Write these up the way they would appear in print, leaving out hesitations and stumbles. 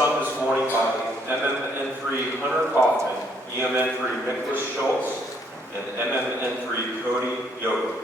sung this morning by MMN3 Hunter Kaufman, EMN3 Nicholas Schultz, and MMN3 Cody Yoder.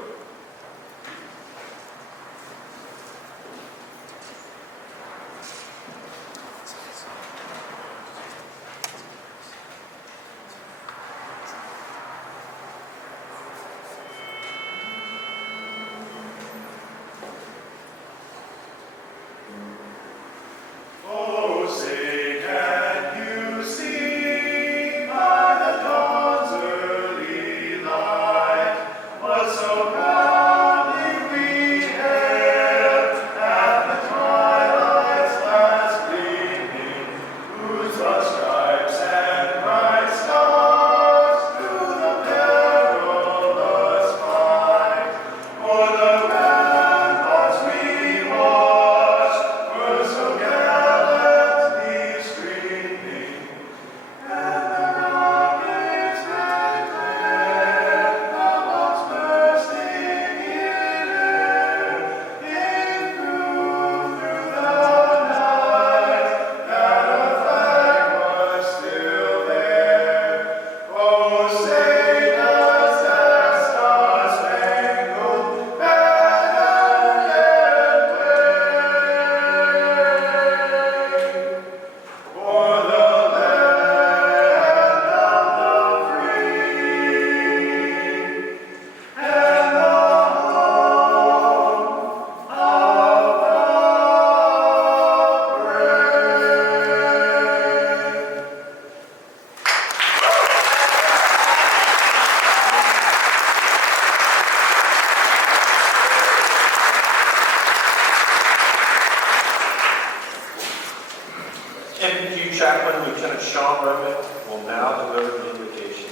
MPQ Chaplain Lieutenant Sean Roman will now deliver the invocation.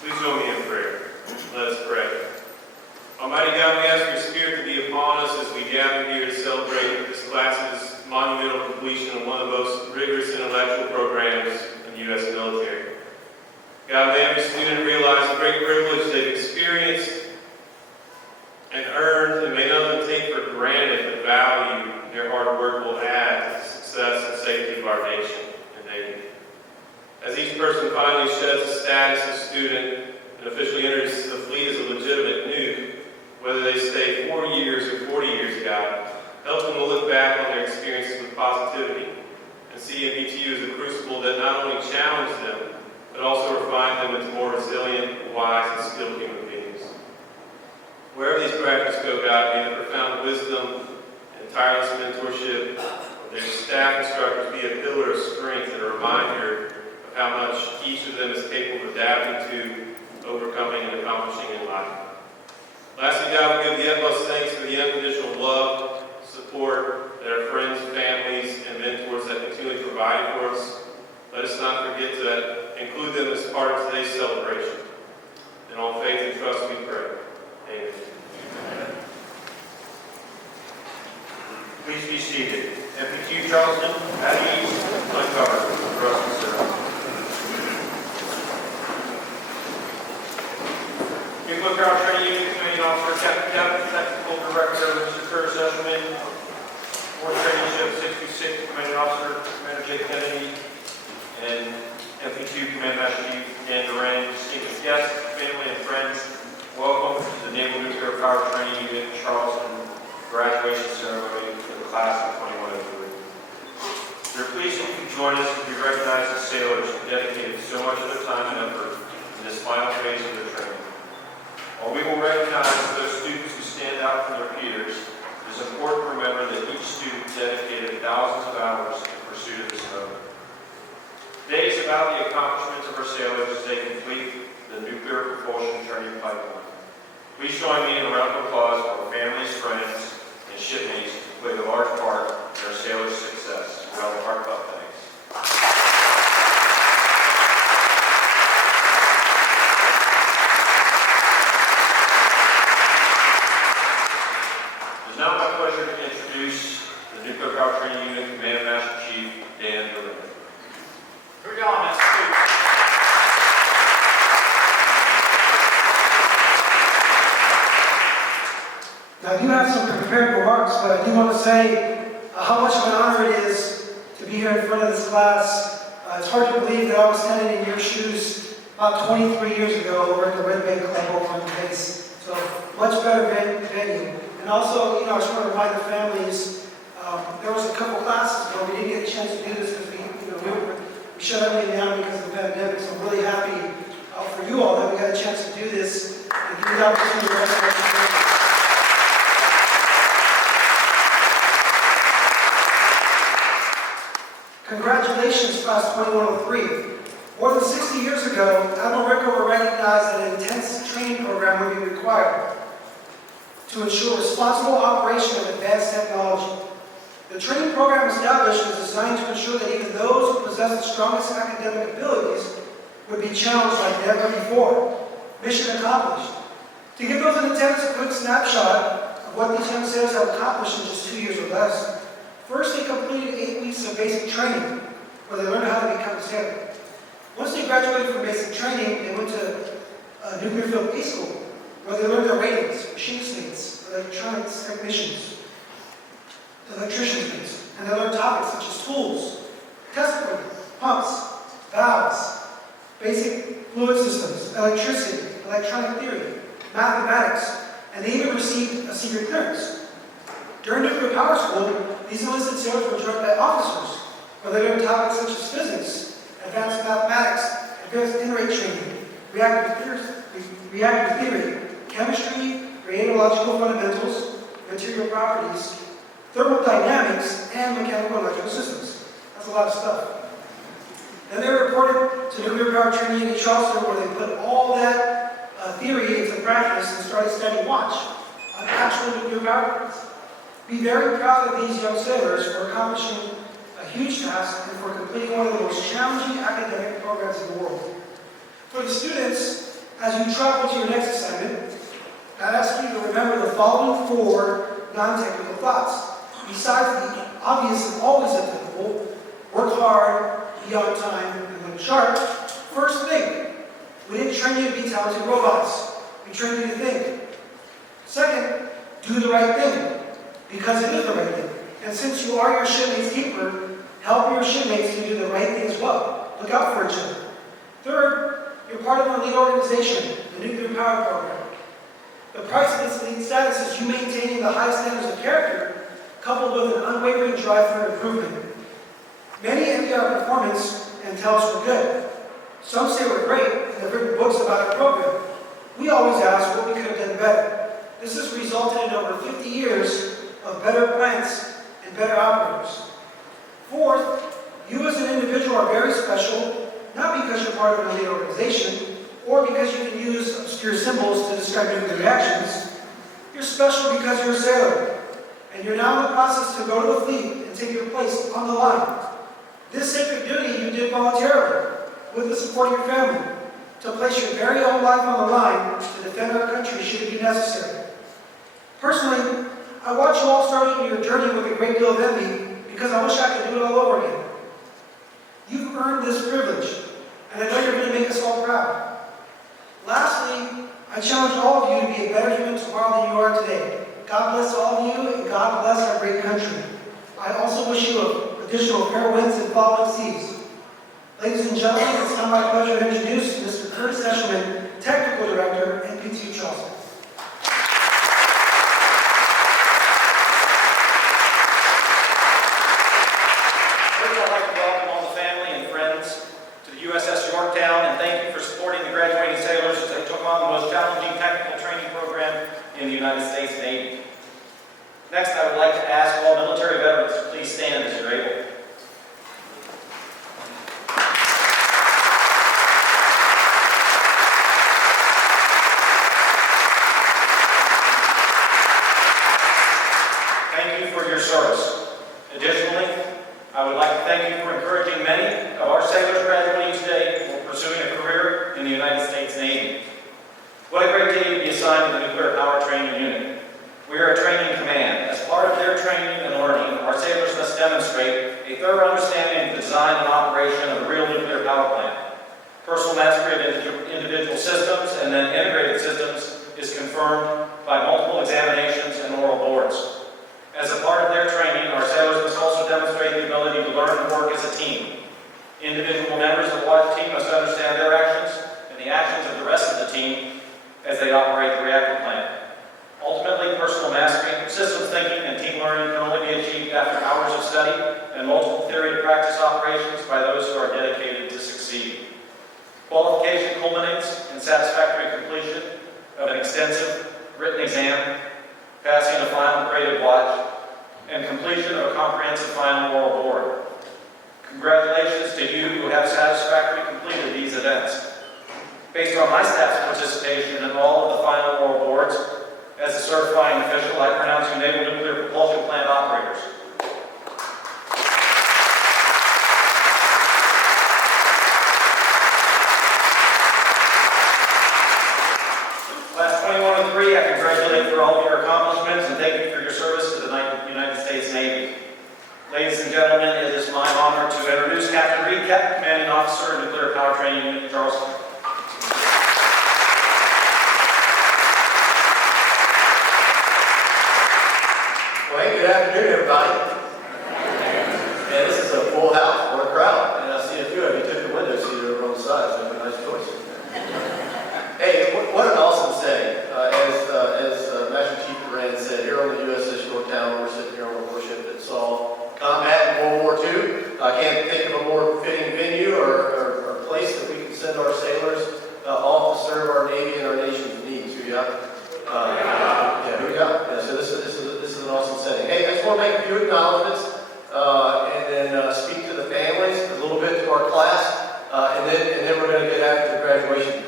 Please join me in prayer. Let us pray. Almighty God, we ask your Spirit to be upon us as we gather here to celebrate this class's monumental completion of one of the most rigorous intellectual programs in the U.S. military. God, may every student realize the great privilege they've experienced and earned, and may none of them take for granted the value their hard work will add to the success and safety of our nation and Navy. As each person finally sheds the status of student and officially enters the fleet as a legitimate nuke, whether they stay 4 years or 40 years, God, help them to look back on their experiences with positivity and see MPTU as a crucible that not only challenged them, but also refined them into more resilient, wise, and skilled human beings. Wherever these graduates go, God, may the profound wisdom and tireless mentorship of their staff instructors be a pillar of strength and a reminder of how much each of them is capable of adapting to, overcoming, and accomplishing in life. Lastly, God, we give the utmost thanks for the unconditional love, support that our friends, families, and mentors have continually provided for us. Let us not forget to include them as part of today's celebration. In all faith and trust we pray. Amen. Please be seated. MPQ Charleston, at ease, uncovered. For us to serve. New Lookout Training Unit Commanding Officer Captain Kevin, Technical Director Mr. Curtis Eshelman, Board Training Ship 66 Commanding Officer Commander Jake Kennedy, and MPQ Command Master Chief Dan Duran, distinguished guests, family, and friends. Welcome to the Naval Nuclear Power Training Unit Charleston graduation ceremony for the class of 2103. We're pleased that you can join us as we recognize the sailors who dedicated so much of their time and effort in this final phase of their training. While we will recognize those students who stand out from their peers, it is important to remember that each student dedicated thousands of hours in pursuit of this moment. Today is about the accomplishments of our sailors as they complete the nuclear propulsion training pipeline. Please join me in a round of applause for our families, friends, and shipmates who played a large part in our sailors' success. Well, heartfelt thanks. It is now my pleasure to introduce the Nuclear Power Training Unit Command Master Chief Dan Duran. Now, I do have some prepared remarks, but I do want to say how much of an honor it is to be here in front of this class. It's hard to believe that I was standing in your shoes about 23 years ago over at the Red Bank Club over on the base. So much better venue. And also, I just want to remind the families, there was a couple classes where we didn't get a chance to do this because we shut everything down because of the pandemic. So I'm really happy for you all that we got a chance to do this and give you the opportunity to recognize. Congratulations, Class 2103. More than 60 years ago, Admiral Rickover recognized that an intense training program would be required to ensure responsible operation of advanced technology. The training program established was designed to ensure that even those who possess the strongest academic abilities would be challenged like never before. Mission accomplished. To give those in attendance a quick snapshot of what these young sailors have accomplished in just 2 years or less. First, they completed 8 weeks of basic training, where they learned how to become a sailor. Once they graduated from basic training, they went to Nuclear Field Peace School, where they learned their ratings, machinist mates, electronics technicians, electricians mates, and they learned topics such as tools, test equipment, pumps, valves, basic fluid systems, electricity, electronic theory, mathematics, and they even received a secret clearance. During nuclear power school, these enlisted sailors were joined by officers, where they learned topics such as physics, advanced mathematics, advanced in-rate training, reactive theory, chemistry, radiological fundamentals, material properties, thermodynamics, and mechanical electrical systems. That's a lot of stuff. Then they were reported to nuclear power training in Charleston, where they put all that theory into practice and started studying watch on actual nuclear power plants. Be very proud of these young sailors for accomplishing a huge task and for completing one of the most challenging academic programs in the world. For the students, as you travel to your next assignment, I'd ask you to remember the following 4 non-technical thoughts. Besides the obvious and always applicable, work hard, be on time, and look sharp. First thing, we didn't train you to be talented robots. We trained you to think. Second, do the right thing, because it is the right thing. And since you are your shipmate's keeper, help your shipmates to do the right thing as well. Look out for each other. Third, you're part of an elite organization, the Nuclear Power Program. The price of this elite status is you maintaining the high standards of character, coupled with an unwavering drive for improvement. Many envy our performance and tell us we're good. Some say we're great and have written books about our program. We always ask what we could have done better. This has resulted in over 50 years of better plants and better operators. Fourth, you as an individual are very special, not because you're part of an elite organization, or because you can use obscure symbols to describe nuclear reactions. You're special because you're a sailor, and you're now in the process to go to the fleet and take your place on the line. This sacred duty you did voluntarily, with the support of your family, to place your very own life on the line to defend our country should it be necessary. Personally, I watch you all starting your journey with a great deal of envy because I wish I could do it all over again. You've earned this privilege, and I know you're going to make us all proud. Lastly, I challenge all of you to be a better human tomorrow than you are today. God bless all of you, and God bless our great country. I also wish you additional fair winds and following seas. Ladies and gentlemen, it's now my pleasure to introduce Mr. Curtis Eshelman, Technical Director, NPTU Charleston. USS Yorktown, and thank you for supporting the graduating sailors as they took on the most challenging technical training program in the United States Navy. Next, I would like to ask all military veterans to please stand as you're able. Thank you for your service. Additionally, I would like to thank you for encouraging many of our sailors graduating today for pursuing a career in the United States Navy. What a great day to be assigned to the Nuclear Power Training Unit. We are a training command. As part of their training and learning, comprehensive written exam, passing a final graded watch, and completion of a comprehensive final oral board. Congratulations to you who have satisfactorily completed these events. Based on my staff's participation in all of the final oral boards, as a certifying official, I pronounce you naval nuclear propulsion plant operators. Class 2103, I congratulate you for all of your accomplishments and thank you for your service to the United States Navy. Ladies and gentlemen, it is my honor to introduce Captain Reed, Captain Commanding Officer, Nuclear Power Training Unit, Charleston. Well, hey, good afternoon, everybody. Yeah, this is a full house, what a crowd. And I see a few of you took the window seat over on the side, so a nice choice. Hey, what an awesome setting. As Master Chief Duran said, here on the USS Yorktown, we're sitting here on a warship that saw combat in World War II. I can't think of a more fitting venue or place that we can send our sailors off to serve our Navy and our nation's needs. Who you got? Yeah, who you got? Yeah, so this is an awesome setting. Hey, I just want to make a few acknowledgments and then speak to the families, a little bit to our class, and then we're going to get after the graduation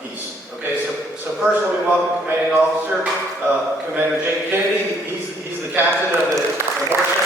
piece. Okay, so first we welcome Commanding Officer Commander Jake Kennedy. He's the captain of the warship.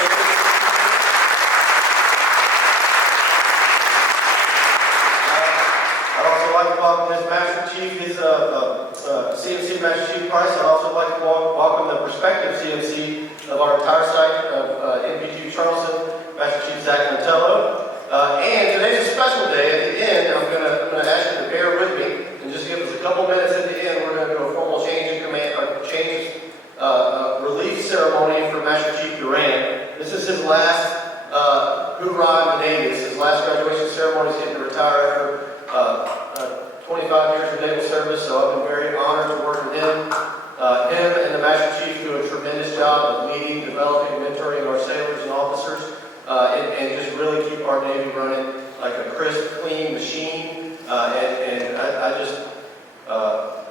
I'd also like to welcome his Master Chief, his CMC Master Chief Price. I'd also like to welcome the prospective CMC of our entire site of NPG Charleston, Master Chief Zach Montello. And today's a special day. At the end, I'm gonna ask you to bear with me and just give us a couple minutes at the end. We're gonna do a formal change in command or change relief ceremony for Master Chief Duran. This is his last hoorah in the Navy. It's his last graduation ceremony. He's getting to retire after 25 years of naval service. So I've been very honored to work with him. Him and the Master Chief do a tremendous job of leading, developing, mentoring our sailors and officers, and just really keep our Navy running like a crisp, clean machine. And I just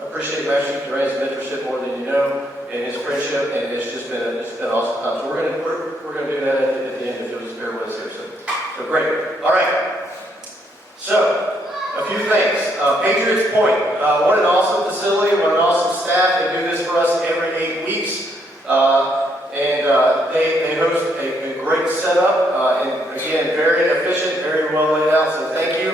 appreciate Master Chief Duran's mentorship more than you know, and his friendship, and it's been an awesome time. So we're gonna do that at the end if you'll just bear with us here. So great. All right. So a few things. Patriots Point. What an awesome facility. What an awesome staff. They do this for us every 8 weeks. They host a great setup, and again, very efficient, very well laid out, so thank you.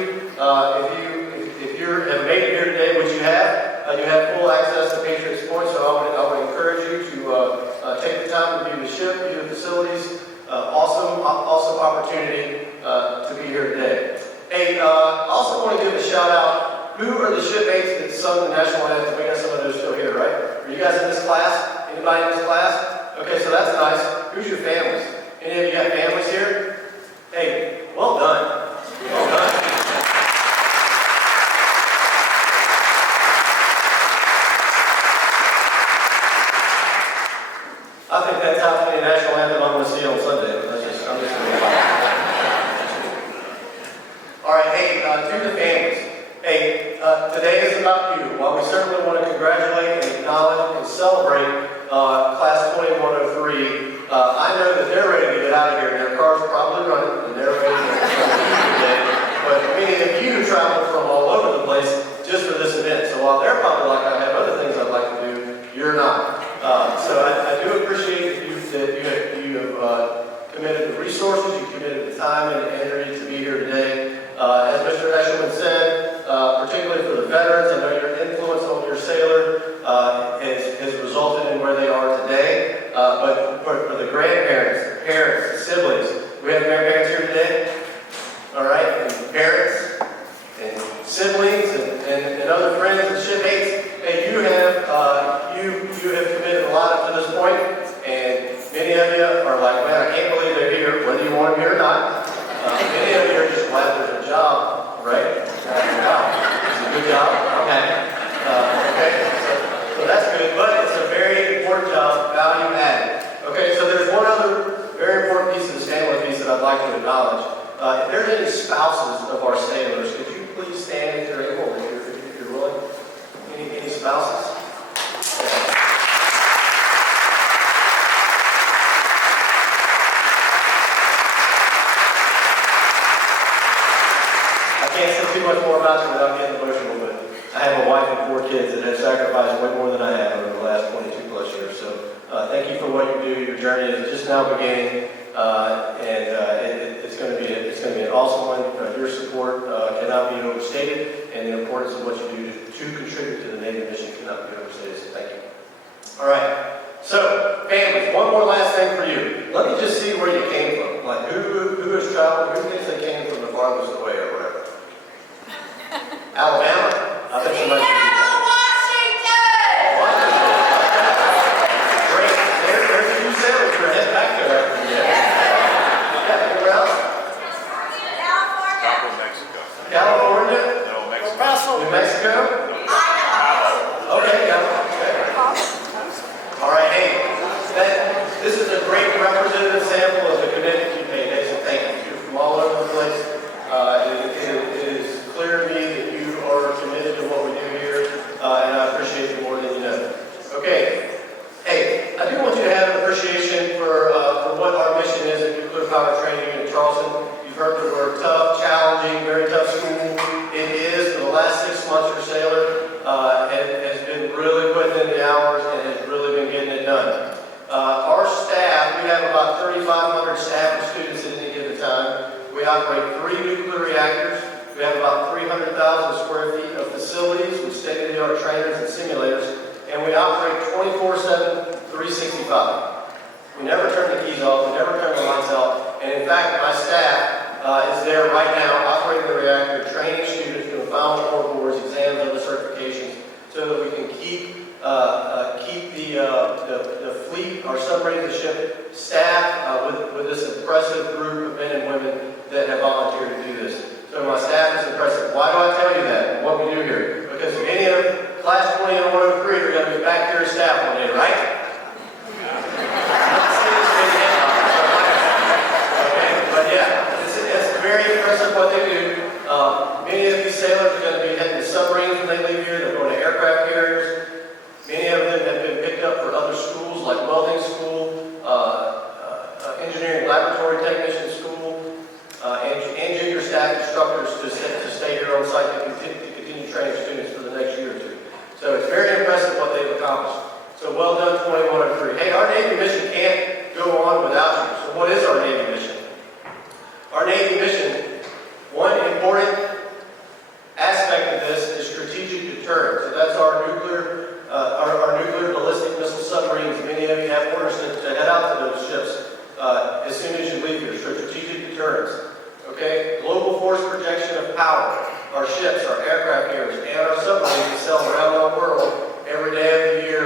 If you have made it here today, which you have full access to Patriots Point, so I would encourage you to take the time to view the ship, view the facilities. Awesome opportunity to be here today. Hey, I also want to give a shout out. Who are the shipmates that sung the national anthem? We got some of those still here, right? Are you guys in this class? Anybody in this class? Okay, so that's nice. Who's your families? Any of you got families here? Hey, well done. Well done. I think that's how many national anthem I'm going to see on Sunday. I'm just going to All right, hey, to the families. Hey, today is about you. While we certainly want to congratulate and acknowledge and celebrate Class 2103, I know that they're ready to get out of here. Their car's probably running, and they're ready to get today. But many of you traveled from all over the place just for this event. So while they're probably like, I have other things I'd like to do, you're not. So I do appreciate that you have committed the resources, you committed the time and energy to be here today. As Mr. Eshelman said, particularly for the veterans, I know your influence on your sailor has resulted in where they are today. But for the grandparents, the parents, the siblings, we have grandparents here today? All right, and parents, and siblings, and other friends and shipmates, and you have committed a lot up to this point, and many of you much more about it without getting emotional, but I have a wife and 4 kids that have sacrificed way more than I have over the last 22 plus years. So thank you for what you do. Your journey is just now beginning, it's going to be an awesome one. Your support cannot be overstated, and the importance of what you do to contribute to the Navy mission cannot be overstated. So thank you. All right. So families, one more last thing for you. Let me just see where you came from. Like who has traveled? Who thinks they came from the farthest away or whatever? Alabama. I think somebody. Great. There's a few sailors for head back there. Yeah. Anywhere else? California? No, Mexico. New Mexico? Okay, yeah. All right, hey, this is a great representative sample of the commitment you made. Excellent, thank you. You're from all over the place. It is clear to me that you are committed to what we do here, and I appreciate you more than you know. Okay. Hey, I do want you to have an appreciation for what our mission is at Nuclear Power Training in Charleston. You've heard that we're tough, challenging, very tough school. It is, for the last 6 months, your sailor has been really putting in the hours and has really been getting it done. Our staff, we have about 3,500 staff and students at any given time. We operate 3 nuclear reactors. We have about 300,000 square feet of facilities with state-of-the-art trainers and simulators. And we operate 24/7, 365. We never turn the keys off, we never turn the lights out. And in fact, my staff is there right now operating the reactor, training students, doing final core boards, exams, other certifications, so that we can keep the fleet, our submarine, the ship, staffed with this impressive group of men and women that have volunteered to do this. So my staff is impressive. Why do I tell you that? What we do here? Because many of Class 20 and 103 are going to be back here staff one day, right? Okay, but yeah, it's very impressive what they do. Many of these sailors are going to be heading to submarines when they leave here. They're going to aircraft carriers. Many of them have been picked up for other schools like welding school, engineering laboratory technician school, and junior staff instructors to stay here on site to continue training students for the next year or two. So it's very impressive what they've accomplished. So well done, 2103. Hey, our Navy mission can't go on without you. So what is our Navy mission? Our Navy mission, one important aspect of this is strategic deterrence. So that's our nuclear ballistic missile submarines. Many of you have orders to head out to those ships as soon as you leave here. Strategic deterrence. Okay? Global force projection of power. Our ships, our aircraft carriers, and our submarines that sail around the world every day of the year,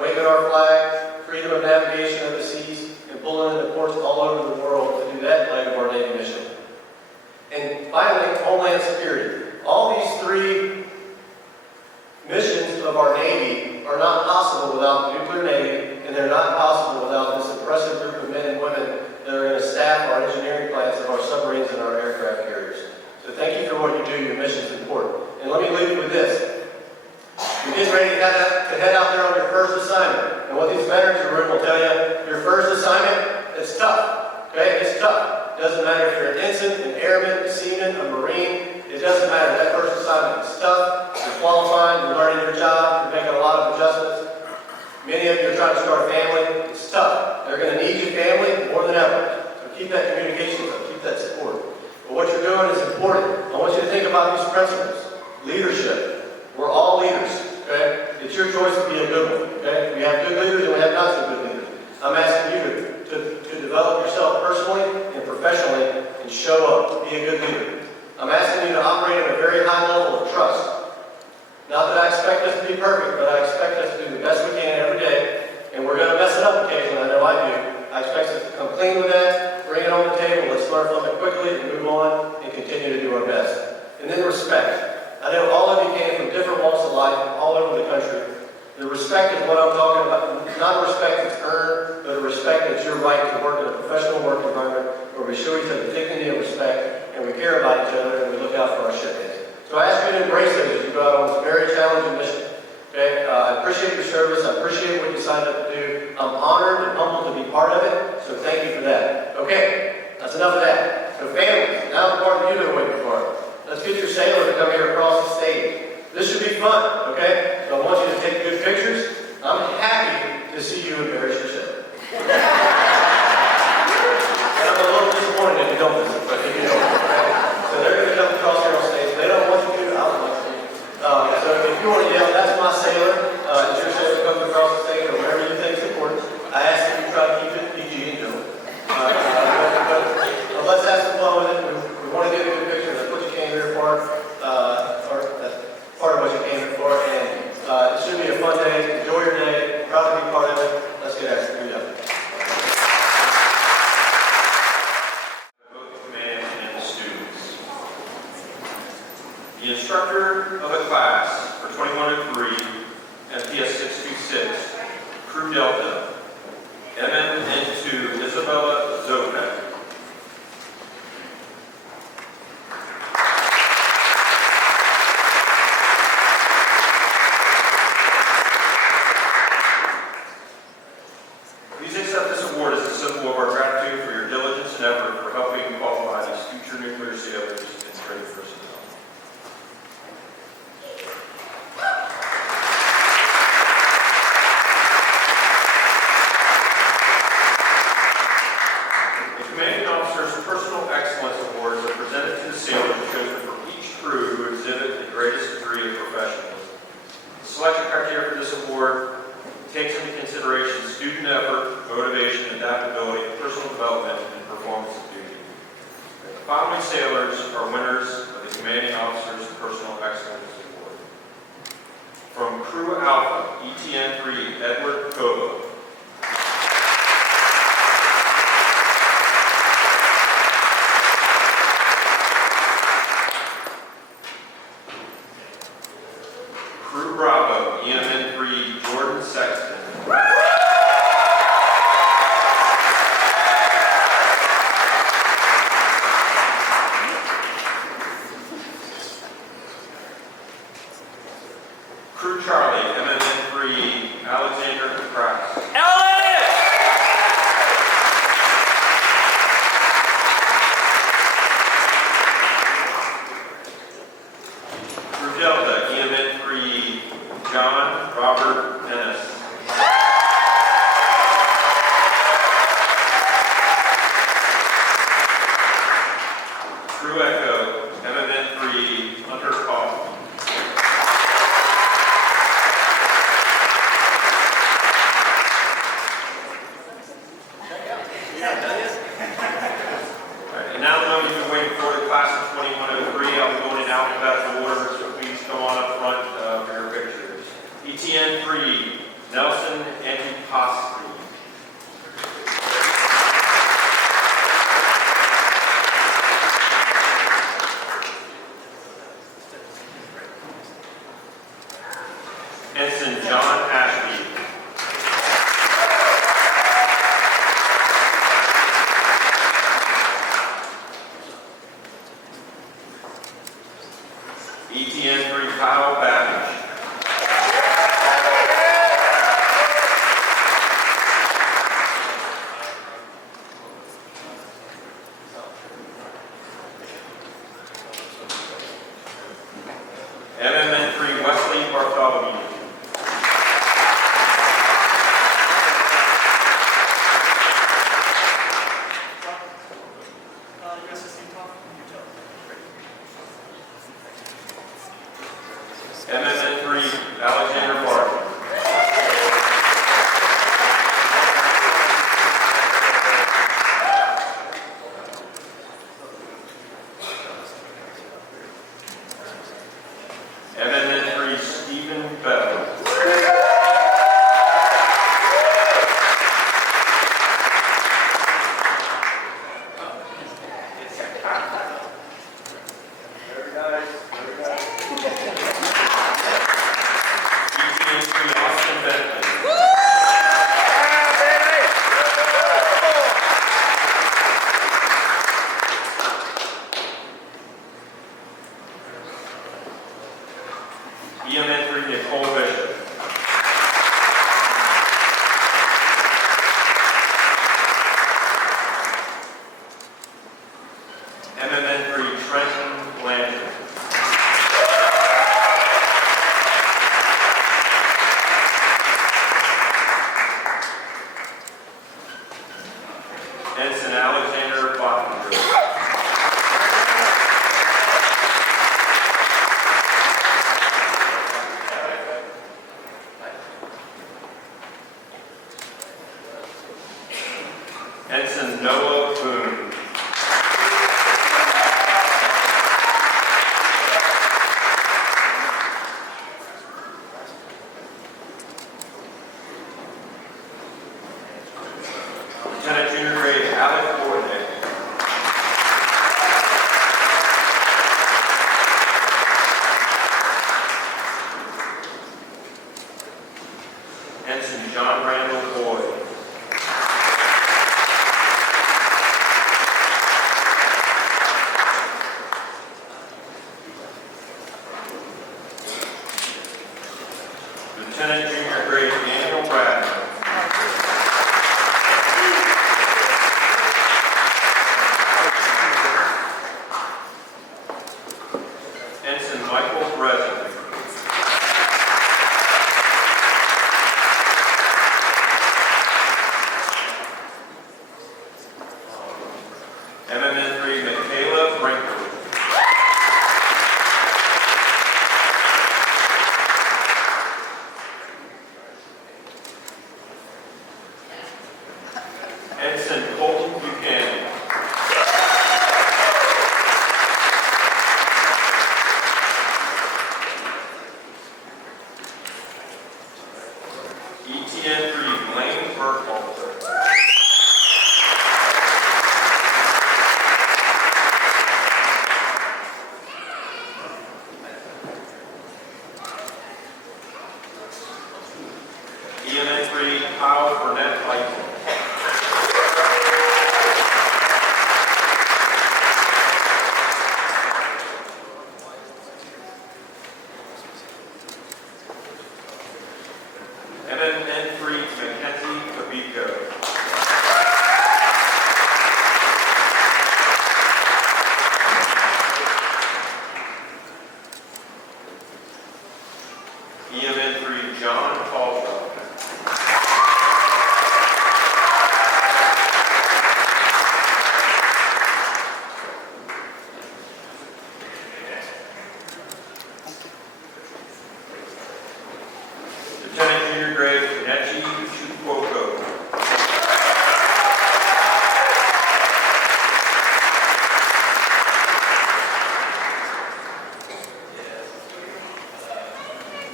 waving our flag, freedom of navigation of the seas, and pulling into ports all over the world to do that leg of our Navy mission. And finally, Homeland Security. All these 3 missions of our Navy are not possible without the nuclear Navy, and they're not possible without this impressive group of men and women that are going to staff our engineering plants of our submarines and our aircraft carriers. So thank you for what you do. Your mission is important. And let me leave you with this. You're getting ready to head out there on your first assignment. And what these veterans in the room will tell you, your first assignment, it's tough. Okay? It's tough. It doesn't matter if you're an ensign, an airman, a seaman, a marine. It doesn't matter. That first assignment is tough. You're qualifying. You're learning your job. You're making a lot of adjustments. Many of you are trying to start a family. It's tough. They're going to need your family more than ever. So keep that communication up. Keep that support. But what you're doing is important. I want you to think about these principles. Leadership. We're all leaders. Okay? It's your choice to be a good one. Okay? We have good leaders and we have not so good leaders. I'm asking you to develop yourself personally and professionally and show up. Be a good leader. I'm asking you to operate at a very high level of trust. Not that I expect us to be perfect, but I expect us to do the best we can every day. And we're going to mess it up occasionally. I know I do. I expect us to come clean with that, bring it on the table, let's learn from it quickly and move on and continue to do our best. And then respect. I know all of you came from different walks of life all over the country. The respect is what I'm talking about. Not a respect that's earned, but a respect that's your right to work in a professional work environment where we show each other dignity and respect, and we care about each other, and we look out for our shipmates. So I ask you to embrace those as you go out on this very challenging mission. Okay? I appreciate your service. I appreciate what you signed up to do. I'm honored and humbled to be part of it, so thank you for that. Okay, that's enough of that. So families, now the part that you've been waiting for. Let's get your sailor to come here across the stage. This should be fun, okay? So I want you to take good pictures. I'm happy to see you embarrass yourself. And I'm a little disappointed if you don't listen, but if you don't, okay? So they're going to come across here on stage. They don't want you to, I don't want you to. So if you want to yell, that's my sailor, it's your sailor comes across the stage or whatever you think is important. I ask that you try to keep it PG and gentle. But let's have some fun with it. We want to get a good picture. That's what you came here for, or that's part of what you came here for. And it should be a fun day. Enjoy your day. Proud to be part of it. Let's get after it. Good job. Both the command and the students. The instructor of the class for 2103, MTS 626, Crew Delta, MN2 Isabella Zopek. Please accept this award as a symbol of our gratitude for your diligence and effort for helping qualify these future nuclear sailors and training personnel. The Commanding Officer's Personal Excellence Awards are presented to the sailors chosen for each crew who exhibit the greatest degree of professionalism. The selection criteria for this award takes into consideration student effort, motivation, adaptability, personal development, and performance of duty. The following sailors are winners of the Commanding Officer's Personal Excellence Award. From Crew Alpha, ETN 3, Edward Kobo. Crew Bravo, EMN 3, Jordan Sexton. Crew Charlie, MMN 3, Alexander Kraus. Crew Delta, EMN 3, John Robert Dennis. Crew Echo, MMN 3, Hunter Kaufman. Alright, and now the moment you've been waiting for, the class of 2103. I'll be going in alphabetical order, so please come on up front for your pictures. ETN 3, Nelson Antipasti. Ensign John Ashby. ETN 3, Kyle Babbage. MMN 3, Wesley Bartholomew. Ensign Noah Boone. Lieutenant Junior Grade Alec Gordon. Ensign John Randall Boyd. Lieutenant Junior Grade Daniel Bradley. Ensign Michael Breslin. MMN3 Michaela Brinker. Ensign Colton Buchanan. ETN3 Blaine Burkhalter. EMN3 Kyle Burnett Lightning. MMN3 Mackenzie Cabico. EMN3 John Caldwell. Lieutenant Junior Grade Nechi Chukwoko.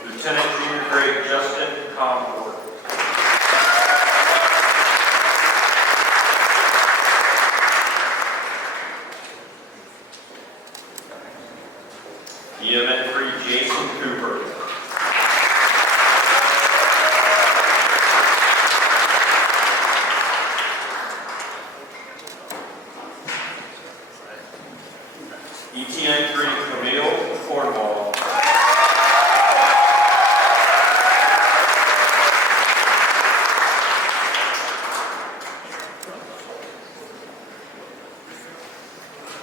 Lieutenant Junior Grade Justin Comfort. EMN3 Jason Cooper. ETN3 Camille Cornwall.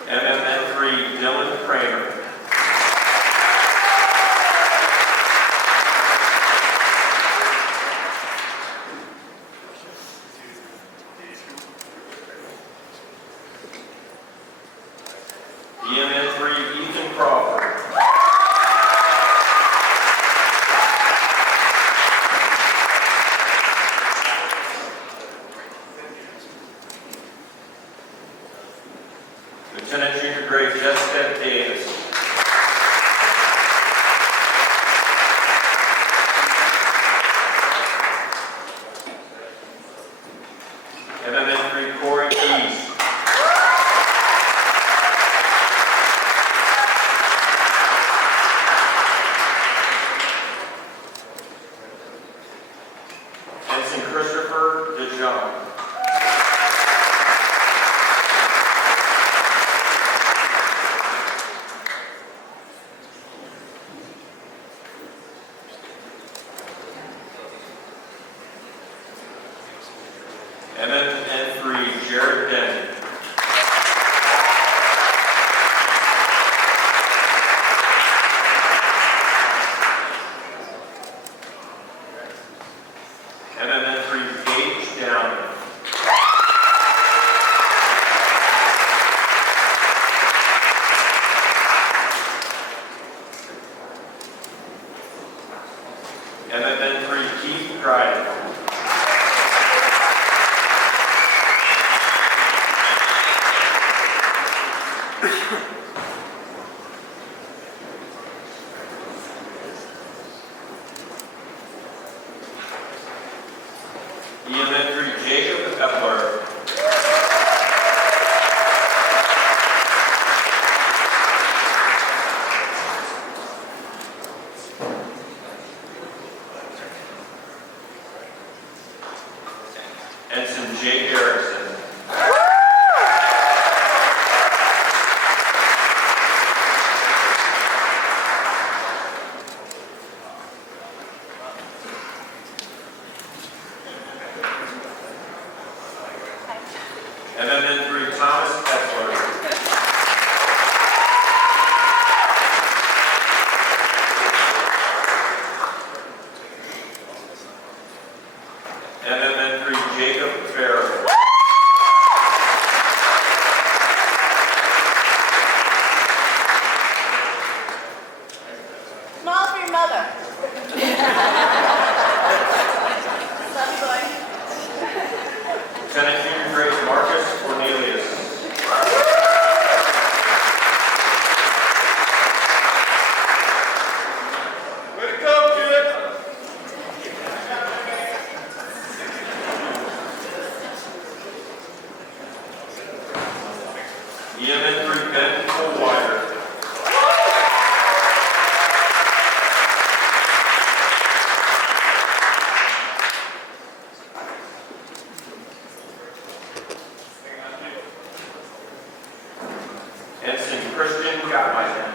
MMN3 Dylan Kramer. EMN3 Ethan Crawford. Lieutenant Junior Grade Jessica Davis. MMN3 Corey Keys. Ensign Christopher DeJong. MMN3 Jared Denny. MMN3 Gage Downey. MMN3 Keith Dryden. EMN3 Jacob Epler. Ensign Jake Erickson. MMN3 Thomas Etzler. MMN3 Jacob Farrell. Smile for your mother. Love you, boy. Lieutenant Junior Grade Marcus Cornelius. Way to go, kid! EMN3 Ben Fullwider. Ensign Christian Gottmeister.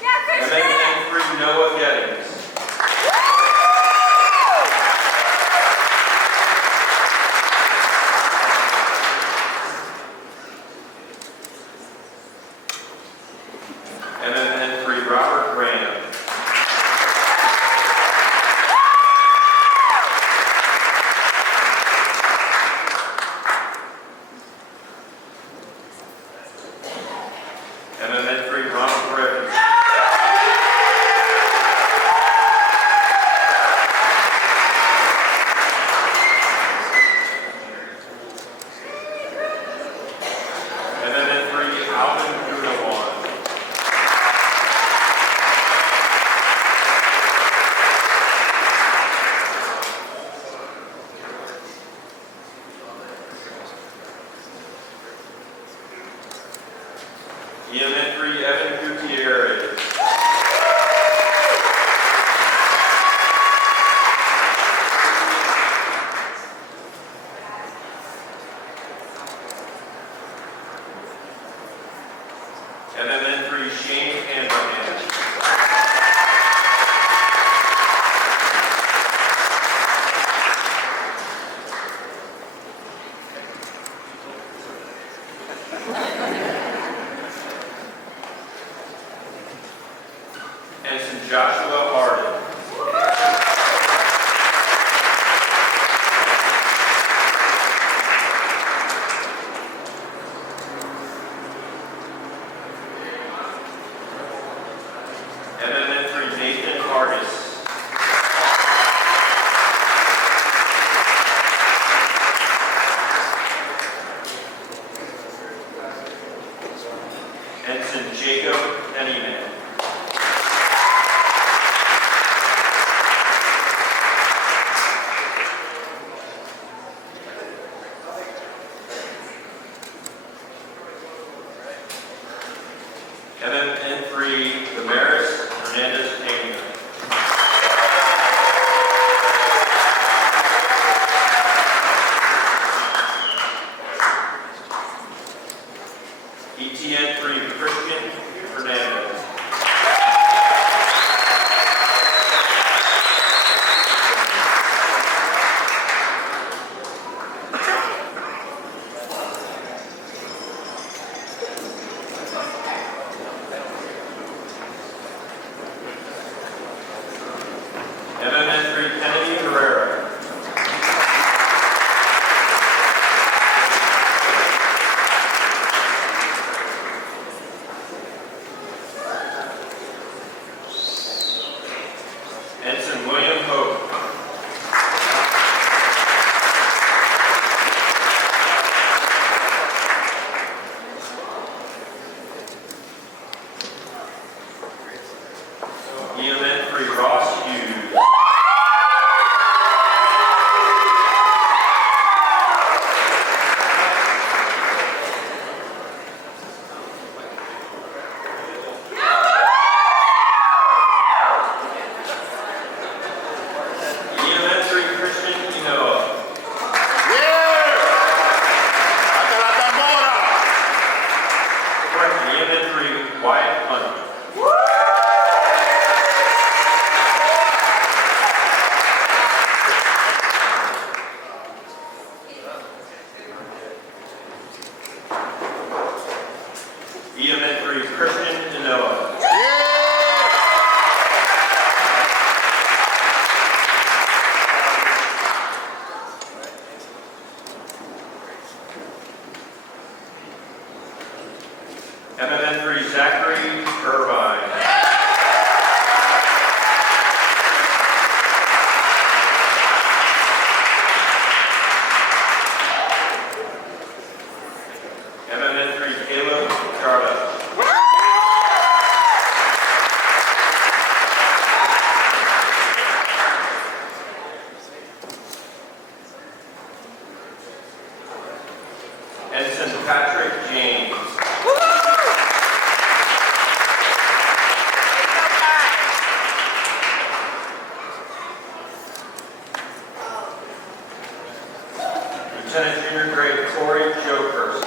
Yeah, Christian! MMN3 Noah Gettings. MMN3 Robert Graham. MMN3 Ronald Griffin. MMN3 Alvin Gunawan. EMN3 Evan Gutierrez. MMN3 Shane Anderman. Patrick James. Lieutenant Junior Grade Corey Jokers.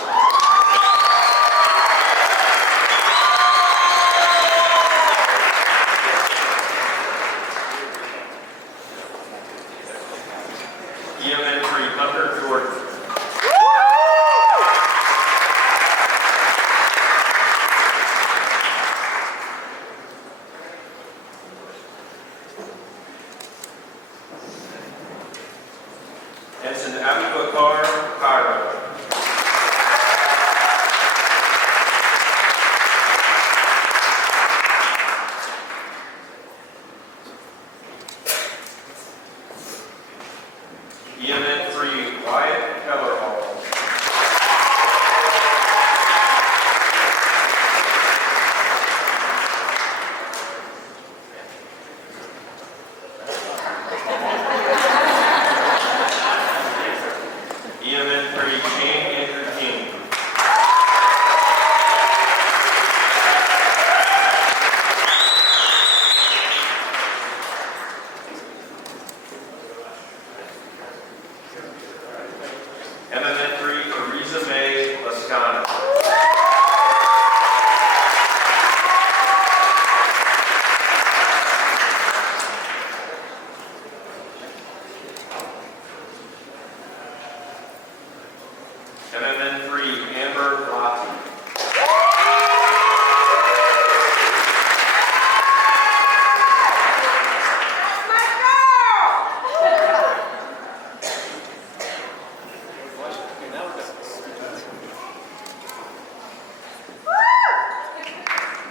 EM3 Hunter Jordan. Ensign Abubakar Cairo. EMN3 Wyatt Kellerhall. EMN3 Shane Andrew King. MMN3 Ariza May Lascano. MMN3 Amber Lottie.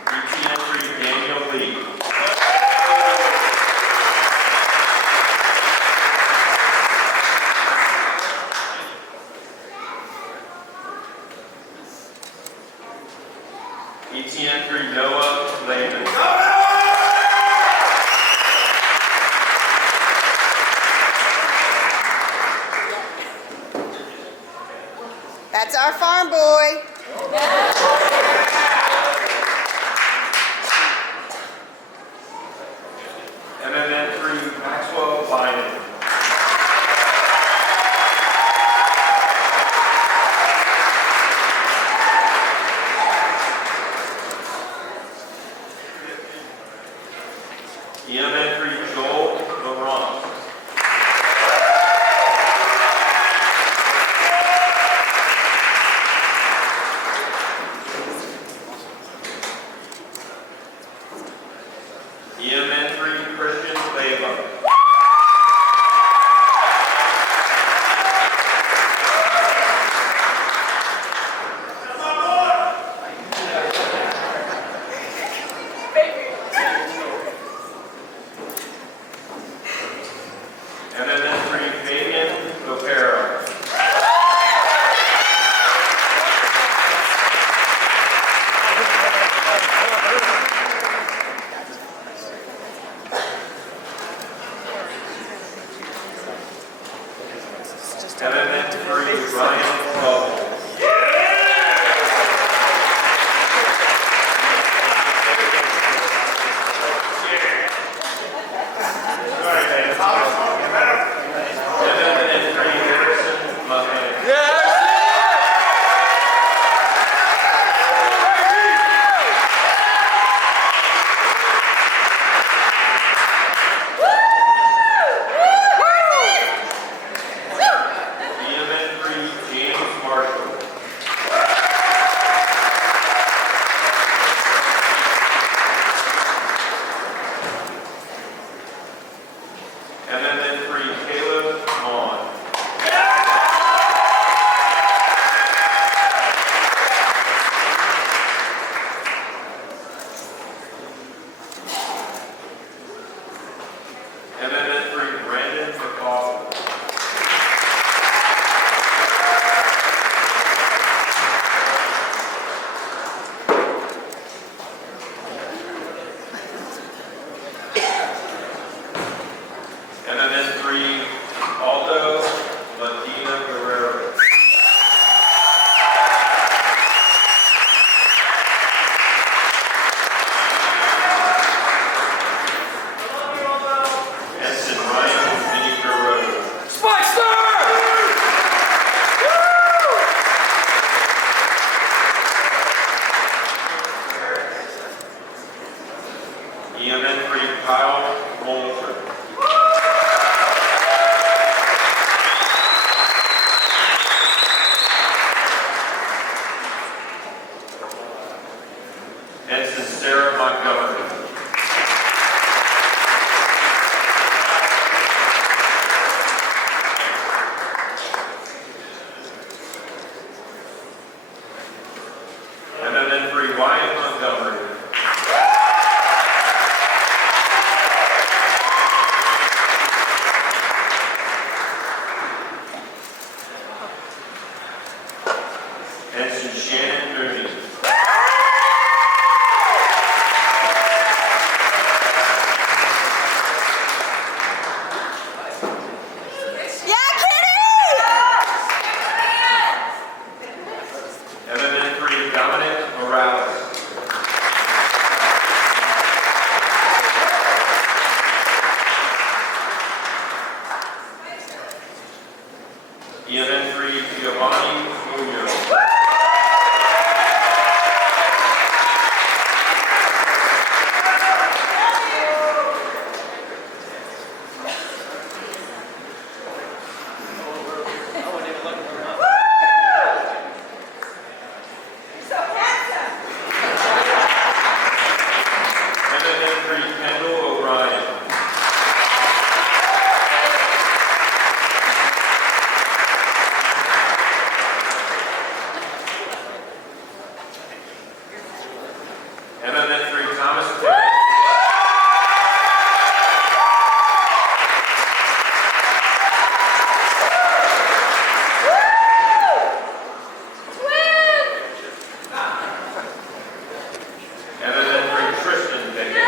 ETN3 Daniel Lee. ETN3 Noah Lehman. That's our farm boy. MMN3 Maxwell Bynum. EMN3 Joel Laurent. EMN3 Christian Leva. MMN3 Fabian Lopera. MMN3 Ryan Bubble. MMN3 Harrison Muhammad. EMN3 James Marshall. Mrs. Shannon Mooney. Yeah, Kitty! MM3 Dominic Morales. EMN3 Giovanni Munoz. So handsome. MM3 Kendall O'Brien. MM3 Thomas Terry. MM3 Tristan Pickett.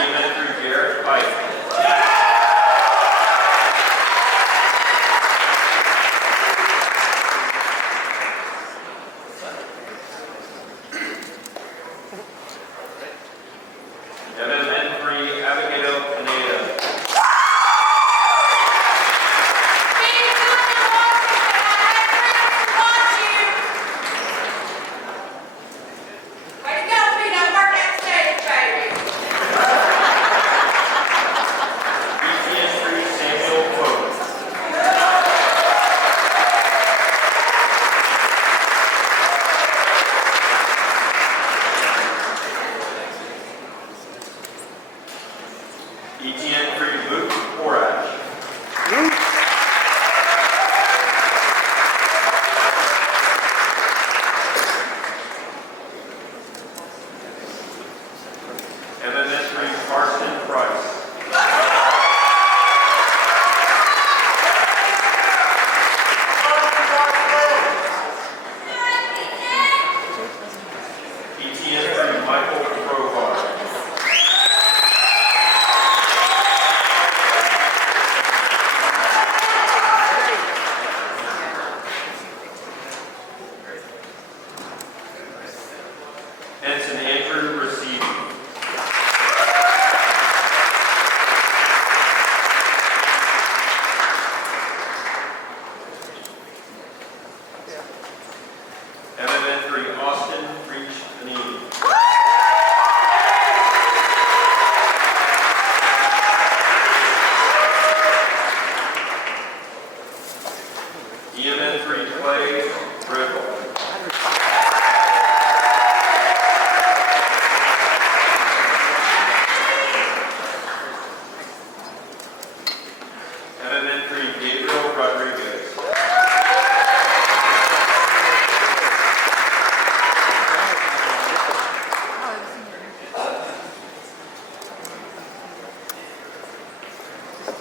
EMN3 Garrett Pike. MMN3 Abigail Pineda. ETN3 Samuel Close. ETN3 Luke Porash. MMN3 Carson Price. ETN3 Michael Crowbar. Ensign Andrew Receiving. MMN3 Austin Reach Panini. EMN3 Clay Ripple. MMN3 Gabriel Rodriguez.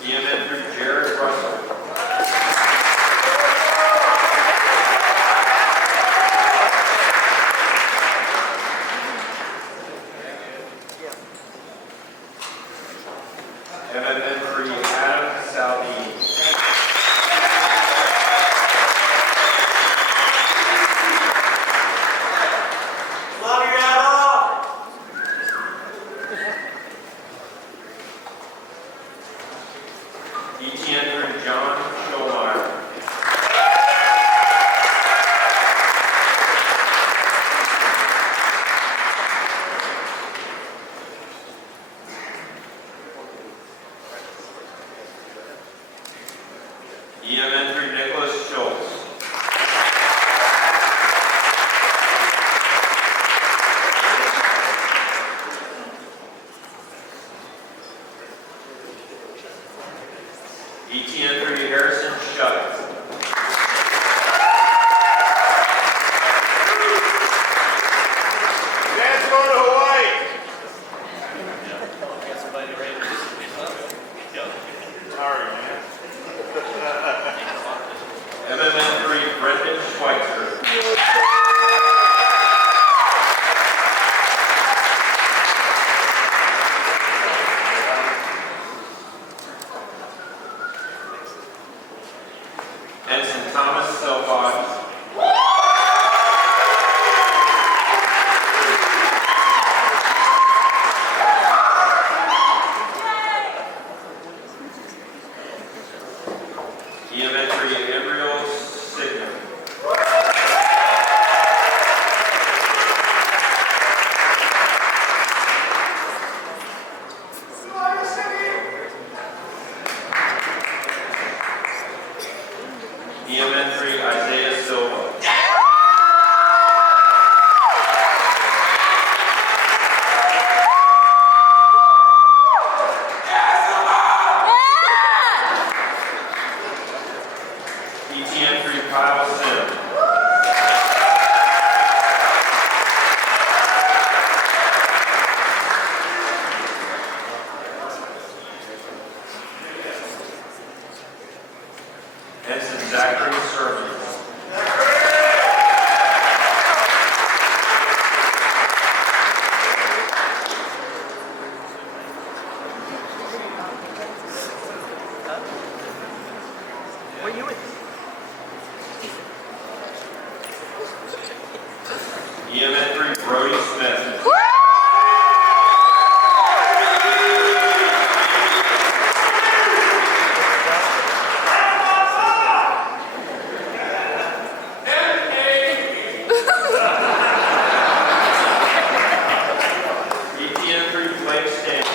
EMN3 Jared Russell. Kyle Sim. Ensign Zachary Sermon. EM3 Brody Smith. ETM3 Blake Stanley.